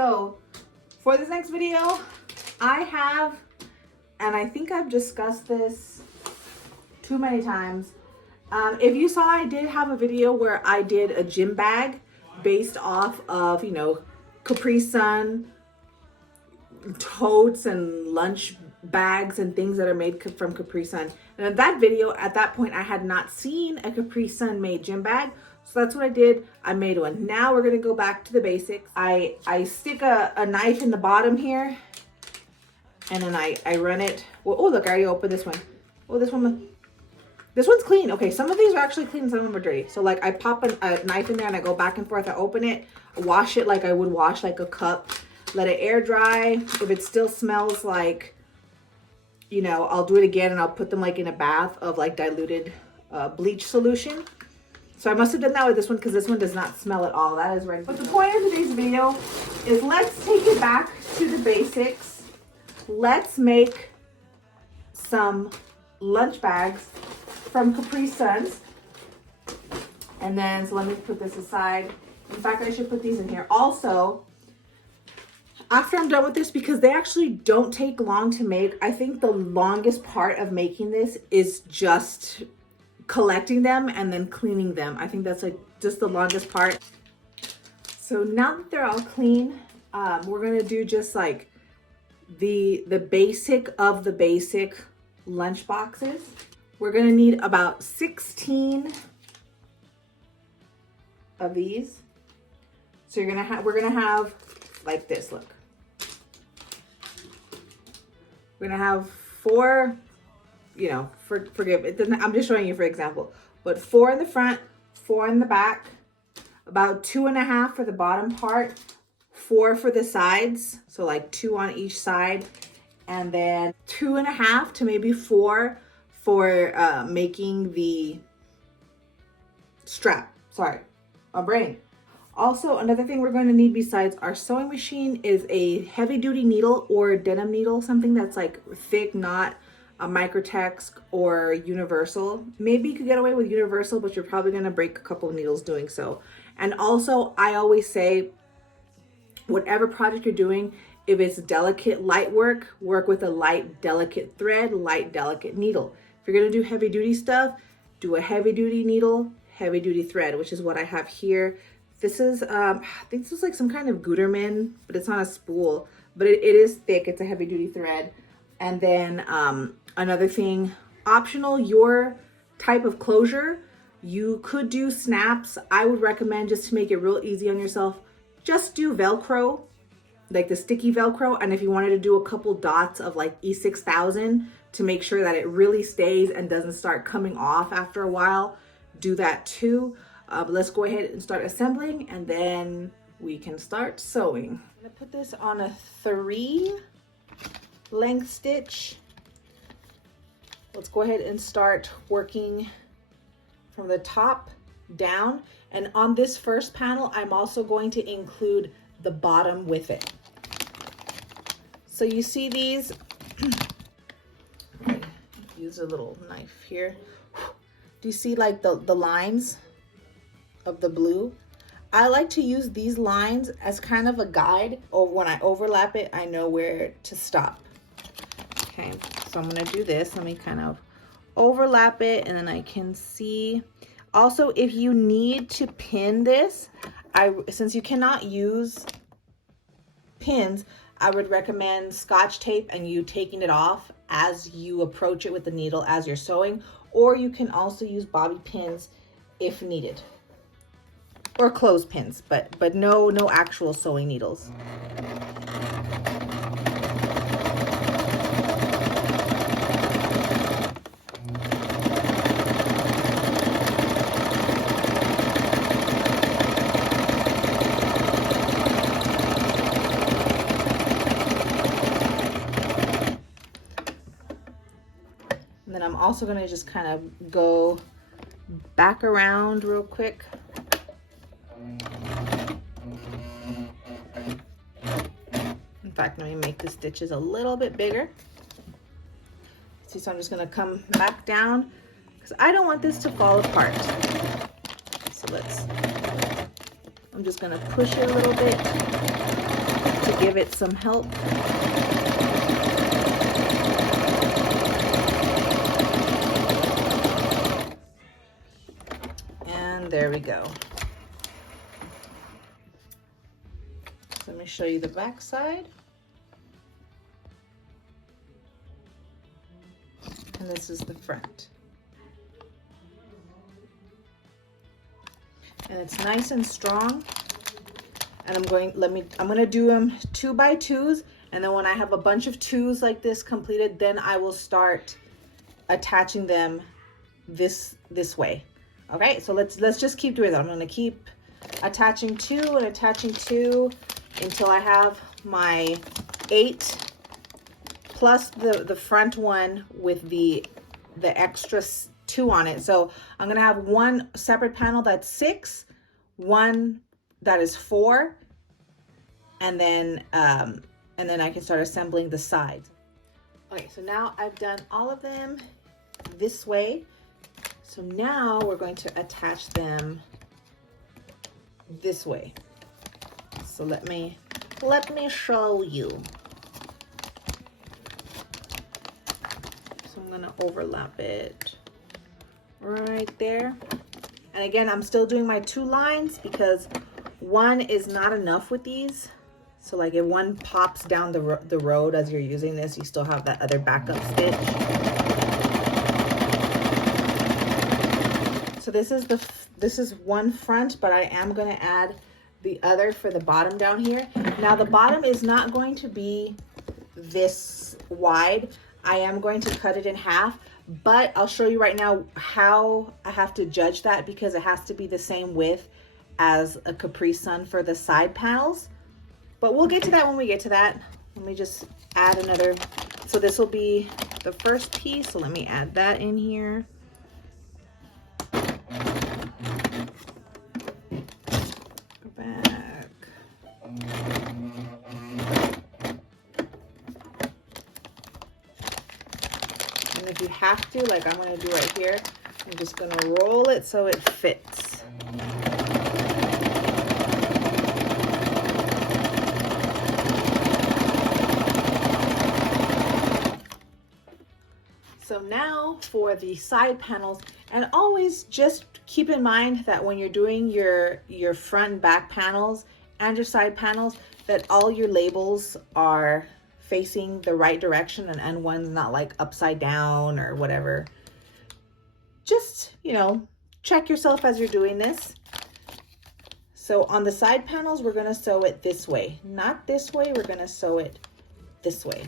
So for this next video, I have, and I think I've discussed this too many times. If you saw, I did have a video where I did a gym bag based off of, you know, Capri Sun totes and lunch bags and things that are made from Capri Sun. And in that video, at that point, I had not seen a Capri Sun made gym bag. So that's what I did. I made one. Now we're going to go back to the basics. I stick a knife in the bottom here. And then I run it. Well, oh, look, I already opened this one. Oh, this one's clean. Okay, some of these are actually clean, some of them are dirty. So like I pop a knife in there and I go back and forth. I open it, wash it like I would wash like a cup. Let it air dry. If it still smells like, you know, I'll do it again and I'll put them like in a bath of like diluted bleach solution. So I must have done that with this one because this one does not smell at all. That is right. But the point of today's video is let's take it back to the basics. Let's make some lunch bags from Capri Suns. And then, so let me put this aside. In fact, I should put these in here. Also, after I'm done with this, because they actually don't take long to make, I think the longest part of making this is just collecting them and then cleaning them. I think that's like just the longest part. So now that they're all clean, we're gonna do just like the basic of the basic lunch boxes. We're gonna need about 16 of these. So we're gonna have like this, look. We're gonna have 4, you know, forgive it doesn't, I'm just showing you for example, but 4 in the front, 4 in the back, about 2.5 for the bottom part, 4 for the sides, so like 2 on each side, and then 2.5 to maybe 4 for making the strap. Sorry, my brain. Also, another thing we're going to need besides our sewing machine is a heavy duty needle or denim needle, something that's like thick, not a Microtex or universal. Maybe you could get away with universal, but you're probably going to break a couple of needles doing so. And also, I always say, whatever project you're doing, if it's delicate, light work with a light, delicate thread, light, delicate needle. If you're going to do heavy duty stuff, do a heavy duty needle, heavy duty thread, which is what I have here. This is, I think this is like some kind of Gutermann, but it's not a spool, but it is thick. It's a heavy duty thread. And then another thing, optional, your type of closure. You could do snaps. I would recommend, just to make it real easy on yourself, just do Velcro, like the sticky Velcro. And if you wanted to do a couple dots of like E6000 to make sure that it really stays and doesn't start coming off after a while, do that too. But let's go ahead and start assembling and then we can start sewing. I'm gonna put this on a 3 length stitch. Let's go ahead and start working from the top down. And on this first panel, I'm also going to include the bottom with it. So you see these, use a little knife here. Do you see like the lines of the blue? I like to use these lines as kind of a guide, or when I overlap it, I know where to stop. Okay, so I'm gonna do this. Let me kind of overlap it and then I can see. Also, if you need to pin this, since you cannot use pins, I would recommend Scotch tape and you taking it off as you approach it with the needle as you're sewing, or you can also use bobby pins if needed. Or clothespins, but no actual sewing needles. And then I'm also gonna just kind of go back around real quick. In fact, let me make the stitches a little bit bigger. See, so I'm just gonna come back down because I don't want this to fall apart. So I'm just gonna push it a little bit. give it some help. And there we go. So let me show you the back side. And this is the front. And it's nice and strong. And I'm gonna do them 2 by 2s, and then when I have a bunch of 2s like this completed, then I will start attaching them this way. Okay, so let's just keep doing that. I'm gonna keep attaching 2 and attaching 2 until I have my 8 plus the front one with the extra 2 on it. So I'm gonna have one separate panel that's 6, one that is 4, and then I can start assembling the sides. Okay, so now I've done all of them this way. So now we're going to attach them this way. So let me show you. So I'm gonna overlap it right there. And again, I'm still doing my 2 lines because one is not enough with these. So like if one pops down the road as you're using this, you still have that other backup stitch. So this is one front, but I am going to add the other for the bottom down here. Now the bottom is not going to be this wide. I am going to cut it in half, but I'll show you right now how I have to judge that, because it has to be the same width as a Capri Sun for the side panels. But we'll get to that when we get to that. Let me just add another. So this will be the first piece. So let me add that in here. Go back. And if you have to, like I'm going to do right here, I'm just going to roll it so it fits. So now for the side panels, and always just keep in mind that when you're doing your front and back panels and your side panels, that all your labels are facing the right direction and one's not like upside down or whatever. Just, you know, check yourself as you're doing this. So on the side panels, we're gonna sew it this way, not this way. We're gonna sew it this way.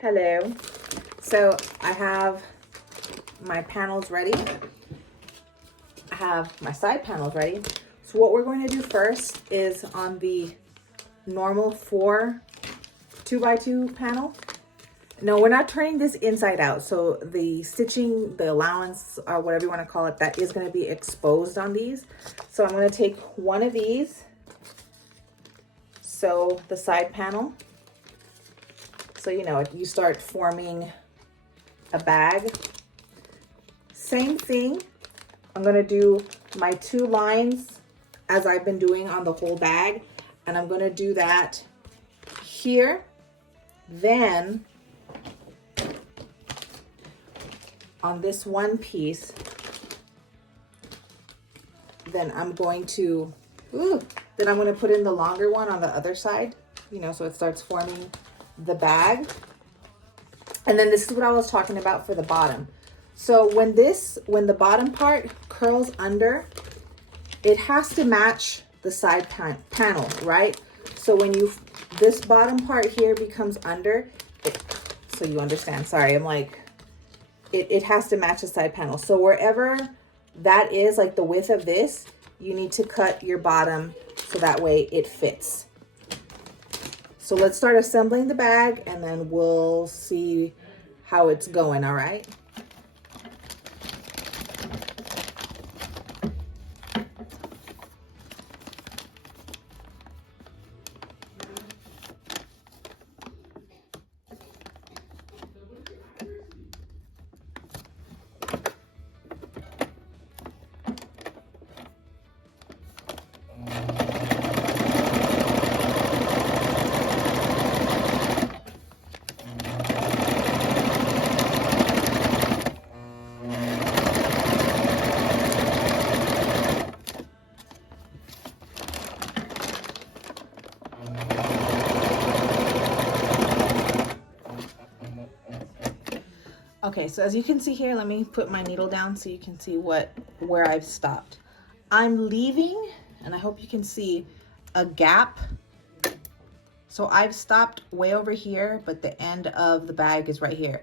Hello. So I have my panels ready. I have my side panels ready. So what we're going to do first is on the normal 4 2x2 panel. No, we're not turning this inside out. So the stitching, the allowance, or whatever you want to call it, that is going to be exposed on these. So I'm going to take one of these, sew the side panel. So, you know, you start forming a bag. Same thing. I'm going to do my 2 lines as I've been doing on the whole bag. And I'm going to do that here. Then on this one piece, then I'm going to put in the longer one on the other side, you know, so it starts forming the bag. And then this is what I was talking about for the bottom. So when the bottom part curls under, it has to match the side panel, right? So when this bottom part here becomes under, so you understand, sorry, I'm like, it has to match the side panel. So wherever that is, like the width of this, you need to cut your bottom so that way it fits. So let's start assembling the bag and then we'll see how it's going, all right? Okay, so as you can see here, let me put my needle down so you can see where I've stopped. I'm leaving, and I hope you can see a gap. So I've stopped way over here, but the end of the bag is right here.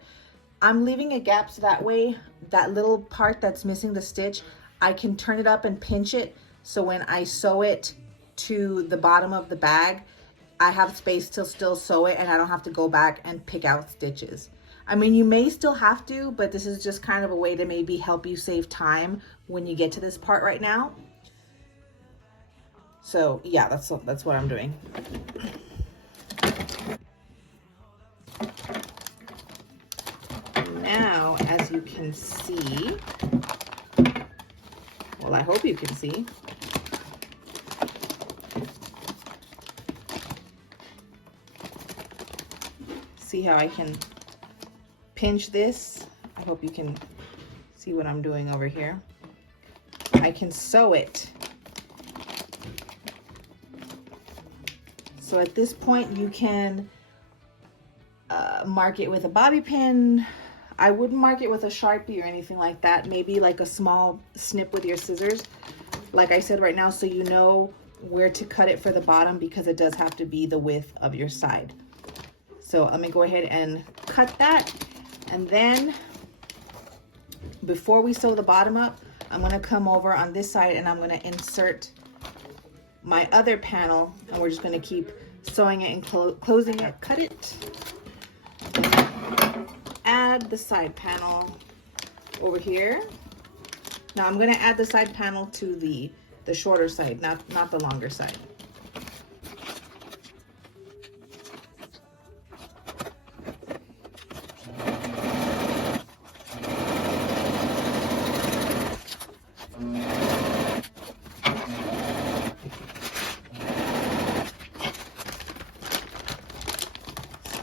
I'm leaving a gap so that way, that little part that's missing the stitch, I can turn it up and pinch it. So when I sew it to the bottom of the bag, I have space to still sew it and I don't have to go back and pick out stitches. I mean, you may still have to, but this is just kind of a way to maybe help you save time when you get to this part right now. So yeah, that's what I'm doing. Now, as you can see, well, I hope you can see, see how I can pinch this. I hope you can see what I'm doing over here. I can sew it. So at this point you can mark it with a bobby pin. I wouldn't mark it with a Sharpie or anything like that. Maybe like a small snip with your scissors, like I said right now, so you know where to cut it for the bottom, because it does have to be the width of your side. So let me go ahead and cut that. And then before we sew the bottom up, I'm going to come over on this side and I'm going to insert my other panel, and we're just going to keep sewing it and closing it. Cut it. Add the side panel over here. Now I'm going to add the side panel to the shorter side, not the longer side.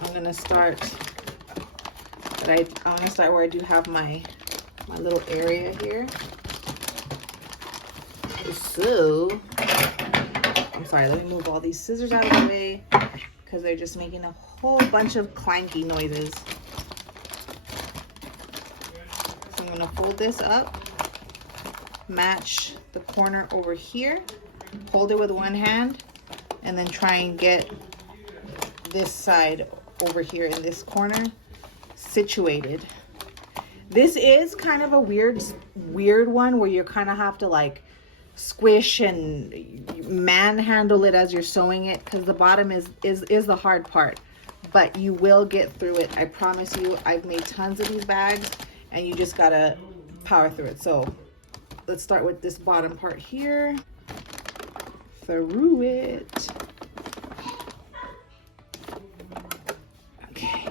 I'm going to start, but I want to start where I do have my little area here. So, I'm sorry, let me move all these scissors out of the way because they're just making a whole bunch of clanky noises. So I'm going to fold this up, match the corner over here, hold it with one hand, and then try and get this side over here in this corner situated. This is kind of a weird one where you kind of have to like squish and manhandle it as you're sewing it, because the bottom is the hard part, but you will get through it. I promise you. I've made tons of these bags and you just gotta power through it. So let's start with this bottom part here. Through it. Okay.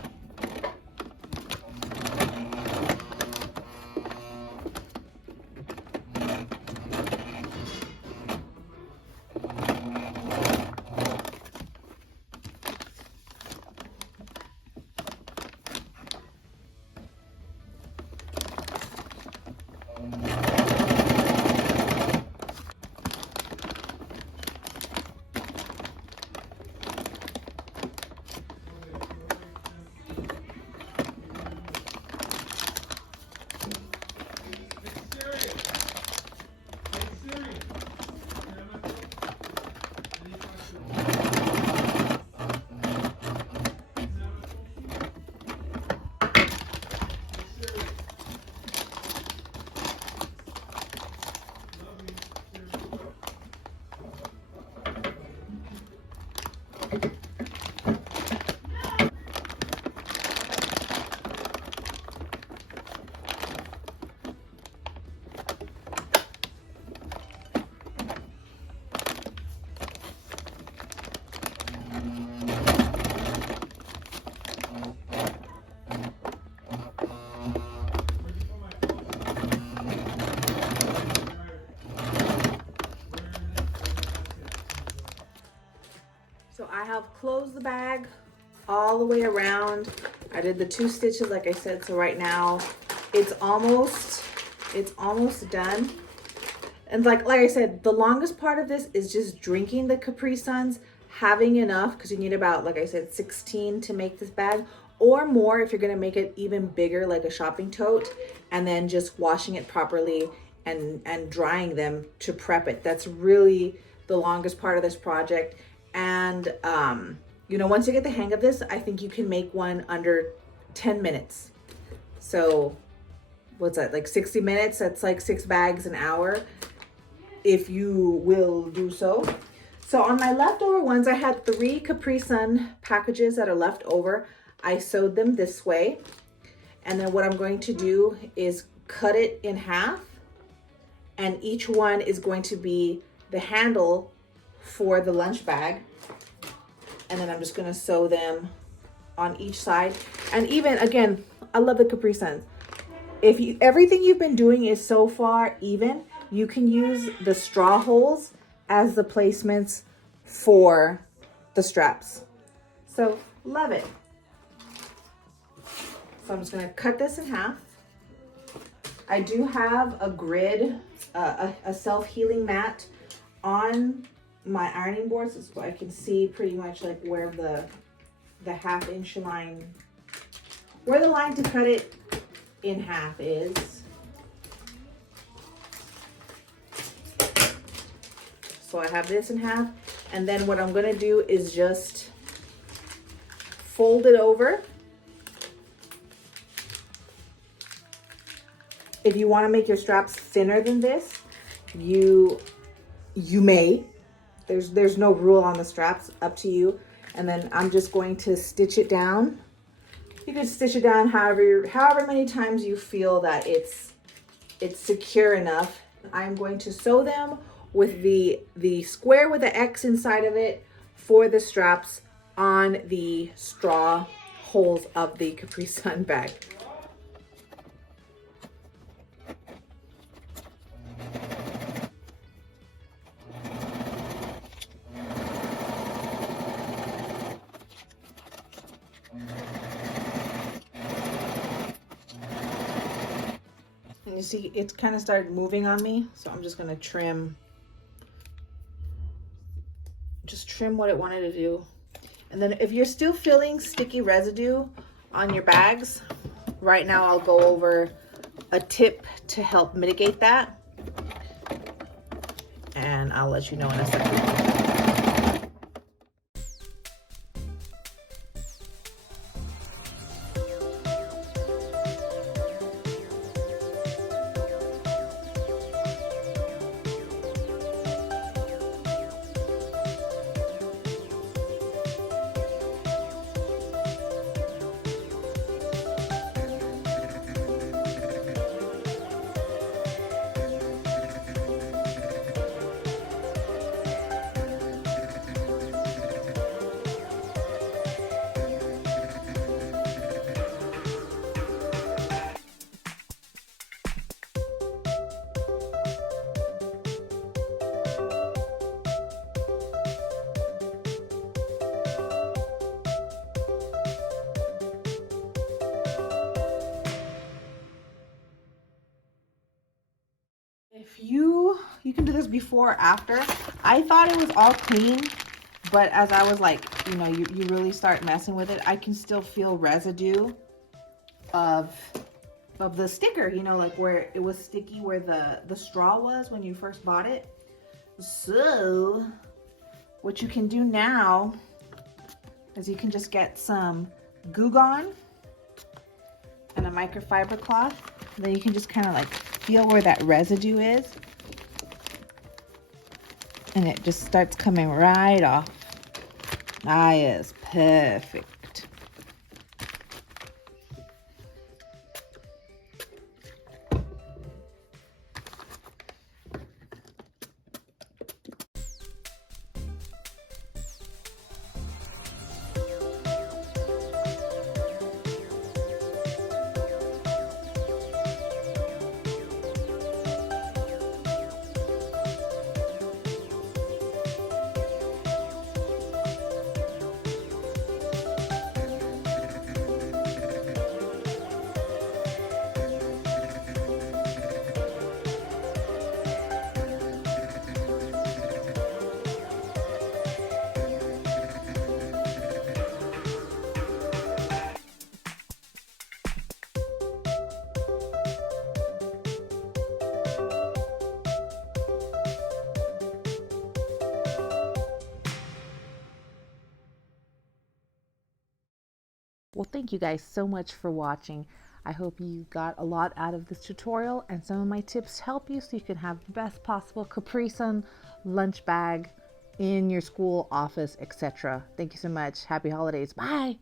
So I have closed the bag all the way around. I did the 2 stitches like I said, so right now it's almost done. And like I said, the longest part of this is just drinking the Capri Suns, having enough, because you need about, like I said, 16 to make this bag, or more if you're gonna make it even bigger, like a shopping tote, and then just washing it properly and drying them to prep it. That's really the longest part of this project. And you know, once you get the hang of this, I think you can make one under 10 minutes. So what's that, like 60 minutes? That's like 6 bags an hour, if you will do so. So on my leftover ones, I had 3 Capri Sun packages that are left over. I sewed them this way. And then what I'm going to do is cut it in half. And each one is going to be the handle for the lunch bag. And then I'm just gonna sew them on each side. And even, again, I love the Capri Suns. If everything you've been doing is so far even, you can use the straw holes as the placements for the straps. So love it. So I'm just gonna cut this in half. I do have a grid, a self-healing mat on my ironing board, so I can see pretty much like where the 1/2 inch line, where the line to cut it in half is. So I have this in half, and then what I'm gonna do is just fold it over. If you want to make your straps thinner than this, you may. There's no rule on the straps, up to you. And then I'm just going to stitch it down. You can stitch it down however many times you feel that it's secure enough. I'm going to sew them with the square with the X inside of it for the straps on the straw holes of the Capri Sun bag. And you see, it's kind of started moving on me, so I'm just gonna trim what it wanted to do. And then if you're still feeling sticky residue on your bags, right now I'll go over a tip to help mitigate that, and I'll let you know in a second. If you can do this before or after. I thought it was all clean, but as I was like, you know, you really start messing with it, I can still feel residue of the sticker, you know, like where it was sticky, where the straw was when you first bought it. So what you can do now is you can just get some Goo Gone and a microfiber cloth, and then you can just kind of like feel where that residue is, and it just starts coming right off. Ah, yes, perfect. Well, thank you guys so much for watching. I hope you got a lot out of this tutorial and some of my tips help you so you can have the best possible Capri Sun lunch bag in your school, office, etc. Thank you so much. Happy holidays. Bye.